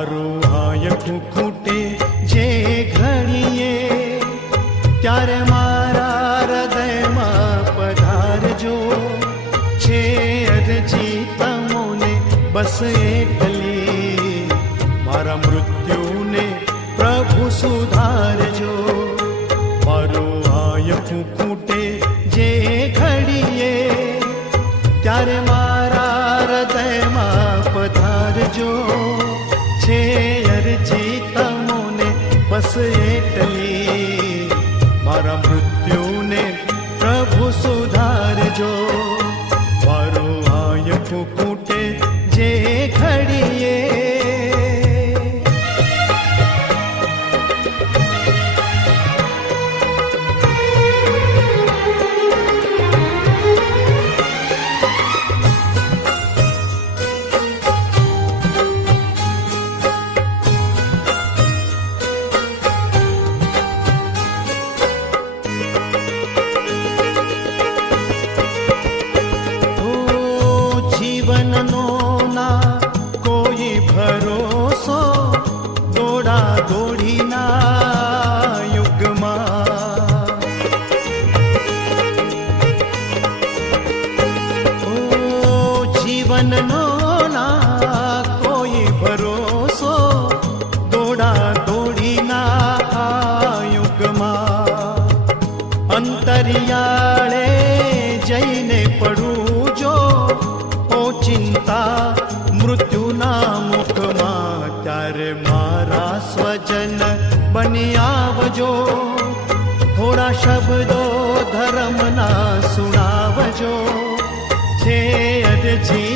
મારું હાયકું ખૂટે જે ઘડીએ, ત્યારે મારા હૃદયમાં પધારજો. છે અરજી તમોને બસ એકલી, મારા મૃત્યુને પ્રભુ સુધારજો. મારું હાયકું ખૂટે જે ઘડીએ, ત્યારે મારા હૃદયમાં પધારજો. છે અરજી તમોને બસ એટલી, મારા મૃત્યુને પ્રભુ સુધારજો. મારું હાયકું ખૂટે જે ઘડીએ. જીવનનો ના કોઈ ભરોસો, દોડા દોડીના યુગમાં. જીવનનો ના કોઈ ભરોસો, દોડા દોડીના યુગમાં. અંતરિયાળે જઈને પડું જો ચિંતા મૃત્યુના મુખમાં, ત્યારે મારા સ્વજન બની આવજો. થોડા શબ્દો ધર્મના સુણાવજો. છે અરજી